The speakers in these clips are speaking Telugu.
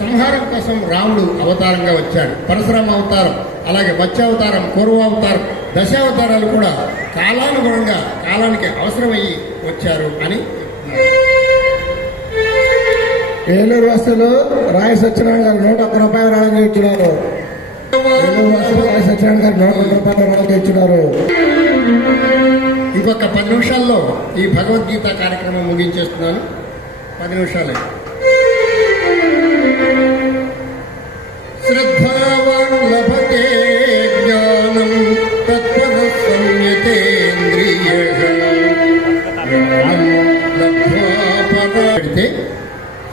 సంహారం కోసం రాముడు అవతారంగా వచ్చాడు. పరశురామ అవతారం, అలాగే మత్స్యావతారం, కూర్మావతారం, దశావతారాలు కూడా కాలానుగుణంగా కాలానికి అవసరమయ్యి వచ్చారు అని. ఏలూరు వస్తువులు రాయ సత్యనారాయణ గారు 101 రూపాయలు రాళ్ళకి ఇచ్చినారు. రాయ సత్యనారాయణ గారు 101 రూపాయలు రాళ్ళకి ఇచ్చినారు. ఇంకొక 10 నిమిషాల్లో ఈ భగవద్గీత కార్యక్రమం ముగించేస్తున్నాను. 10 నిమిషాలే. శ్రద్ధావాన్ లభతే జ్ఞానం తత్పర సంయతేంద్రియః.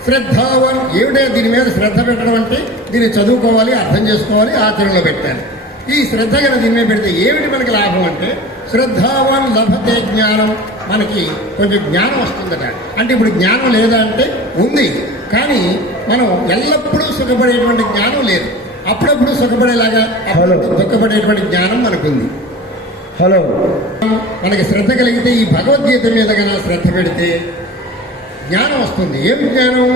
శ్రద్ధావాన్ ఏమిటో దీని మీద శ్రద్ధ పెట్టడం అంటే దీన్ని చదువుకోవాలి, అర్థం చేసుకోవాలి, ఆచరణలో పెట్టాలి. ఈ శ్రద్ధ కనుక దీని మీద పెడితే ఏమిటి మనకి లాభం అంటే శ్రద్ధావాన్ లభతే జ్ఞానం, మనకి కొంచెం జ్ఞానం వస్తుందట. అంటే ఇప్పుడు జ్ఞానం లేదా అంటే ఉంది, కానీ మనం ఎల్లప్పుడూ సుఖపడేటువంటి జ్ఞానం లేదు. అప్పుడప్పుడు సుఖపడేలాగా దుఃఖపడేటువంటి జ్ఞానం మనకుంది. మనకి శ్రద్ధ కలిగితే ఈ భగవద్గీత మీద కన్నా శ్రద్ధ పెడితే జ్ఞానం వస్తుంది. ఏం జ్ఞానం?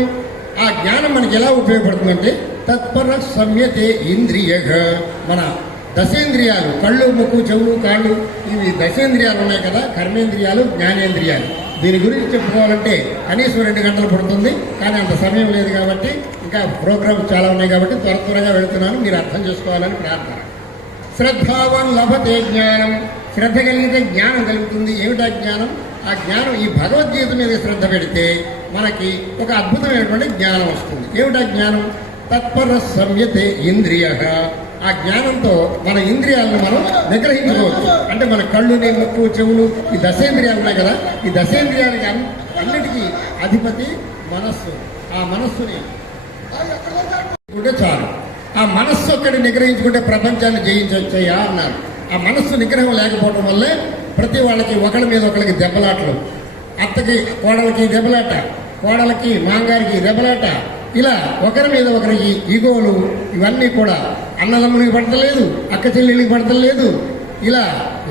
ఆ జ్ఞానం మనకి ఎలా ఉపయోగపడుతుందంటే తత్పర సంయతే ఇంద్రియః. మన దశేంద్రియాలు, కళ్ళు, ముక్కు, చెవులు, కాళ్ళు, ఇవి దశేంద్రియాలు ఉన్నాయి కదా, కర్మేంద్రియాలు, జ్ఞానేంద్రియాలు. దీని గురించి చెప్పుకోవాలంటే కనీసం 2 గంటలు పడుతుంది, కానీ అంత సమయం లేదు కాబట్టి, ఇంకా ప్రోగ్రామ్స్ చాలా ఉన్నాయి కాబట్టి త్వరగా వెళుతున్నాను. మీరు అర్థం చేసుకోవాలని ప్రార్థన. శ్రద్ధావాన్ లభతే జ్ఞానం, శ్రద్ధ కలిగితే జ్ఞానం కలుగుతుంది. ఏమిటా జ్ఞానం? ఆ జ్ఞానం ఈ భగవద్గీత మీద శ్రద్ధ పెడితే మనకి ఒక అద్భుతమైనటువంటి జ్ఞానం వస్తుంది. ఏమిటా జ్ఞానం? తత్పర సంయతే ఇంద్రియః. ఆ జ్ఞానంతో మన ఇంద్రియాలను మనం నిగ్రహించుకోవచ్చు. అంటే మన కళ్ళుని, ముక్కు, చెవులు, ఈ దశేంద్రియాలు ఉన్నాయి కదా, ఈ దశేంద్రియాలకి అన్నిటికీ అధిపతి మనస్సు. ఆ మనస్సుని చాలు. ఆ మనస్సు ఒక్కడి నిగ్రహించుకుంటే ప్రపంచాన్ని జయించవచ్చయ్యా అన్నారు. ఆ మనస్సు నిగ్రహం లేకపోవడం వల్లే ప్రతి వాళ్ళకి ఒకళ్ళ మీద ఒకళ్ళకి దెబ్బలాటలు, అత్తకి కోడలకి దెబ్బలాట, కోడలకి మాంగారికి దెబ్బలాట, ఇలా ఒకరి మీద ఒకరికి ఈగోలు, ఇవన్నీ కూడా అన్నదమ్మునికి పడతలేదు, అక్క చెల్లెళ్ళకి పడతలేదు. ఇలా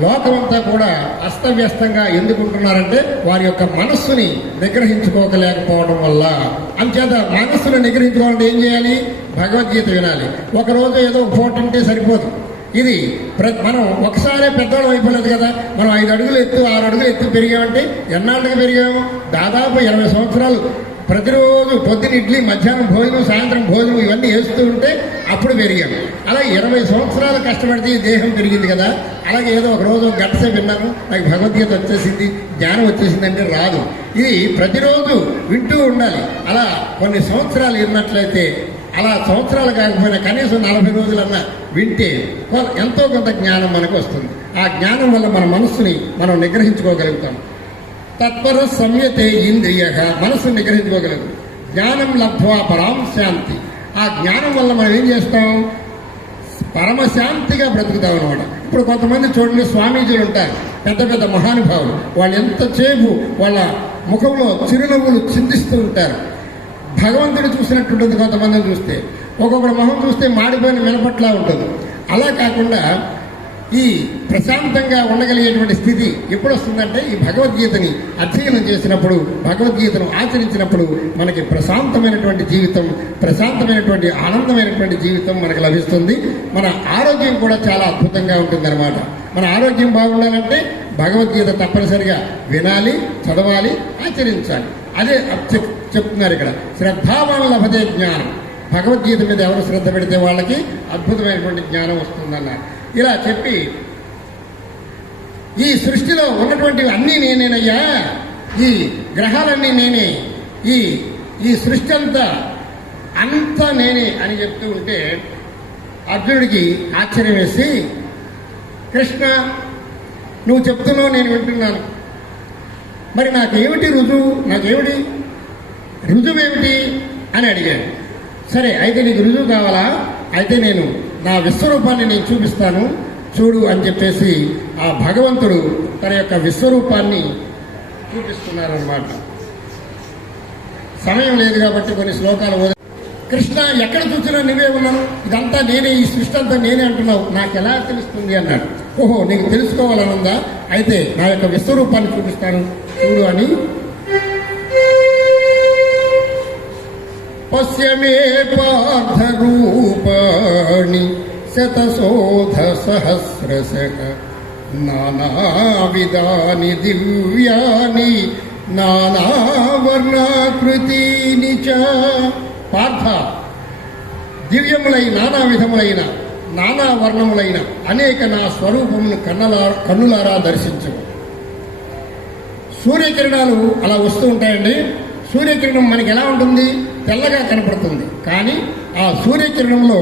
లోకమంతా కూడా అస్తవ్యస్తంగా ఎందుకుంటున్నారంటే వారి యొక్క మనస్సుని నిగ్రహించుకోలేకపోవడం వల్ల. అంచేత మనస్సును నిగ్రహించుకోవాలంటే ఏం చేయాలి? భగవద్గీత వినాలి. ఒకరోజు ఏదో పూట ఉంటే సరిపోదు. ఇది మనం ఒకసారే పెద్దవాళ్ళం అయిపోలేదు కదా. మనం 5 అడుగులు ఎత్తు, 6 అడుగులు ఎత్తు పెరిగామంటే ఎన్నాళ్ళకి పెరిగాము? దాదాపు 20 సంవత్సరాలు. ప్రతిరోజు పొద్దున ఇడ్లీ, మధ్యాహ్నం భోజనం, సాయంత్రం భోజనం ఇవన్నీ వేస్తూ ఉంటే అప్పుడు పెరిగాము. అలా 20 సంవత్సరాలు కష్టపడితే ఈ దేహం పెరిగింది కదా. అలాగే ఏదో ఒక రోజు గట్టసే విన్నాను, నాకు భగవద్గీత వచ్చేసింది, జ్ఞానం వచ్చేసింది అంటే రాదు. ఇది ప్రతిరోజు వింటూ ఉండాలి. అలా కొన్ని సంవత్సరాలు విన్నట్లయితే, అలా సంవత్సరాలు కాకపోయినా కనీసం 40 రోజులన్నా వింటే ఎంతో కొంత జ్ఞానం మనకు వస్తుంది. ఆ జ్ఞానం వల్ల మన మనస్సుని మనం నిగ్రహించుకోగలుగుతాం. తత్పర సంయతే ఇంద్రియః, మనస్సును నిగ్రహించుకోగలదు. జ్ఞానం లబ్ధ్వా పరాం శాంతి. ఆ జ్ఞానం వల్ల మనం ఏం చేస్తాం? పరమశాంతిగా బ్రతుకుతాం అనమాట. ఇప్పుడు కొంతమంది చూడండి, స్వామీజీలు ఉంటారు, పెద్ద పెద్ద మహానుభావులు. వాళ్ళు ఎంతసేపు వాళ్ళ ముఖంలో చిరునవ్వులు చిందిస్తూ ఉంటారు. భగవంతుడు చూసినట్టుంటుంది కొంతమందిని చూస్తే. ఒక్కొక్కటి మొహం చూస్తే మాడిపోయిన మినపట్లా ఉంటుంది. అలా కాకుండా ఈ ప్రశాంతంగా ఉండగలిగేటువంటి స్థితి ఎప్పుడు వస్తుందంటే ఈ భగవద్గీతని అధ్యయనం చేసినప్పుడు, భగవద్గీతను ఆచరించినప్పుడు మనకి ప్రశాంతమైనటువంటి జీవితం, ప్రశాంతమైనటువంటి ఆనందమైనటువంటి జీవితం మనకు లభిస్తుంది. మన ఆరోగ్యం కూడా చాలా అద్భుతంగా ఉంటుందన్నమాట. మన ఆరోగ్యం బాగుండాలంటే భగవద్గీత తప్పనిసరిగా వినాలి, చదవాలి, ఆచరించాలి. అదే చెప్తున్నారు ఇక్కడ. శ్రద్ధావాన్ లభతే జ్ఞానం. భగవద్గీత మీద ఎవరు శ్రద్ధ పెడితే వాళ్ళకి అద్భుతమైనటువంటి జ్ఞానం వస్తుందన్నారు. ఇలా చెప్పి ఈ సృష్టిలో ఉన్నటువంటివి అన్నీ నేనేనయ్యా, ఈ గ్రహాలన్నీ నేనే, ఈ సృష్టి అంతా నేనే అని చెప్తూ ఉంటే అర్జునుడికి ఆశ్చర్యం వేసి, కృష్ణ నువ్వు చెప్తున్నావు, నేను వింటున్నాను, మరి నాకేమిటి రుజువు, రుజువేమిటి అని అడిగాడు. సరే అయితే నీకు రుజువు కావాలా? అయితే నేను నా విశ్వరూపాన్ని నేను చూపిస్తాను చూడు అని చెప్పేసి ఆ భగవంతుడు తన యొక్క విశ్వరూపాన్ని చూపిస్తున్నారన్నమాట. సమయం లేదు కాబట్టి కొన్ని శ్లోకాలు. కృష్ణ ఎక్కడ చూసినా నువ్వే ఉన్నాను, ఇదంతా నేనే, ఈ సృష్టి అంతా నేనే అంటున్నావు, నాకు ఎలా తెలుస్తుంది అన్నాడు. ఓహో నీకు తెలుసుకోవాలనుందా? అయితే నా యొక్క విశ్వరూపాన్ని చూపిస్తాను చూడు అని పశ్య మే పార్థ రూపాణి శతశోధ సహస్రశః నానావిధాని దివ్యాని నానావర్ణాకృతీని చ. పార్థ, దివ్యములై నానా విధములైన నానా వర్ణములైన అనేక నా స్వరూపమును కన్నులారా దర్శించు. సూర్యకిరణాలు అలా వస్తూ ఉంటాయండి. సూర్యకిరణం మనకి ఎలా ఉంటుంది? తెల్లగా కనపడుతుంది. కానీ ఆ సూర్యకిరణంలో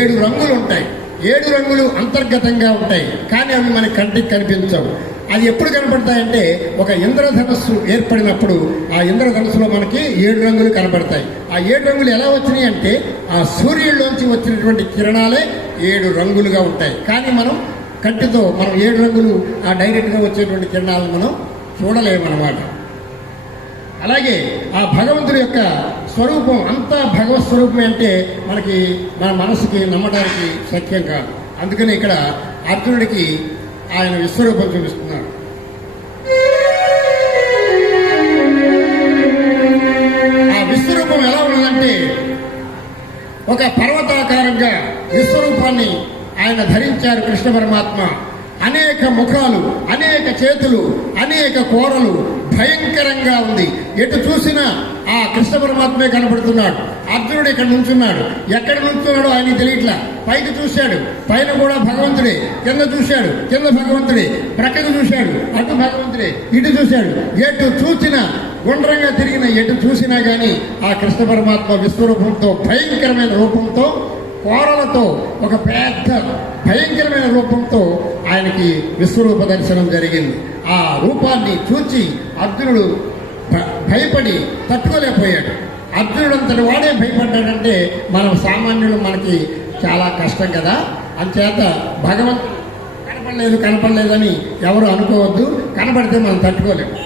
7 రంగులు ఉంటాయి. 7 రంగులు అంతర్గతంగా ఉంటాయి, కానీ అవి మన కంటికి కనిపించవు. అది ఎప్పుడు కనపడతాయంటే ఒక ఇంద్రధనస్సు ఏర్పడినప్పుడు ఆ ఇంద్రధనస్సులో మనకి 7 రంగులు కనపడతాయి. ఆ 7 రంగులు ఎలా వచ్చినాయి అంటే ఆ సూర్యుల్లోంచి వచ్చినటువంటి కిరణాలే 7 రంగులుగా ఉంటాయి. కానీ మనం కంటితో మనం 7 రంగులు ఆ డైరెక్ట్గా వచ్చేటువంటి కిరణాలను మనం చూడలేమన్నమాట. అలాగే ఆ భగవంతుడి యొక్క స్వరూపం అంతా భగవత్ స్వరూపమే అంటే మనకి మన మనసుకి నమ్మడానికి సత్యం కాదు. అందుకని ఇక్కడ అర్జునుడికి ఆయన విశ్వరూపం చూపిస్తున్నారు. ఆ విశ్వరూపం ఎలా ఉన్నదంటే ఒక పర్వతాకారంగా విశ్వరూపాన్ని ఆయన ధరించారు కృష్ణ పరమాత్మ. అనేక ముఖాలు, అనేక చేతులు, అనేక కోరలు, భయంకరంగా ఉంది. ఎటు చూసినా ఆ కృష్ణ పరమాత్మే కనబడుతున్నాడు. అర్జునుడు ఇక్కడ నుంచున్నాడు. ఎక్కడ నుంచున్నాడో ఆయన తెలియట్లా. పైకి చూశాడు, పైన కూడా భగవంతుడే. కింద చూశాడు, కింద భగవంతుడే. ప్రక్కకు చూశాడు, అటు భగవంతుడే. ఇటు చూశాడు, ఎటు చూసినా గుండ్రంగా తిరిగిన ఎటు చూసినా గాని ఆ కృష్ణ పరమాత్మ విశ్వరూపంతో, భయంకరమైన రూపంతో, కోరలతో, ఒక పెద్ద భయంకరమైన రూపంతో ఆయనకి విశ్వరూప దర్శనం జరిగింది. ఆ రూపాన్ని చూచి అర్జునుడు భయపడి తట్టుకోలేకపోయాడు. అర్జునుడు అంతటి వాడే భయపడ్డాడంటే మనం సామాన్యులు మనకి చాలా కష్టం కదా. అంచేత భగవంతుడు కనపడలేదని ఎవరు అనుకోవద్దు. కనపడితే మనం తట్టుకోలేము.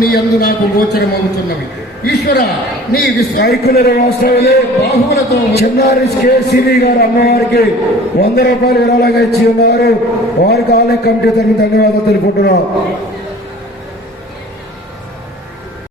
నీ యందు నాకు గోచరమవుతున్నవి. ఈశ్వర, నీ సైకులర్ వాస్తవులే బాహువులతో చిన్నారి కేసీబీ గారు అమ్మవారికి 100 రూపాయలు విరాళంగా ఇచ్చి ఉన్నారు. వారికి ఆలయ కమిటీ తరఫున ధన్యవాదాలు తెలుపుకుంటున్నాం.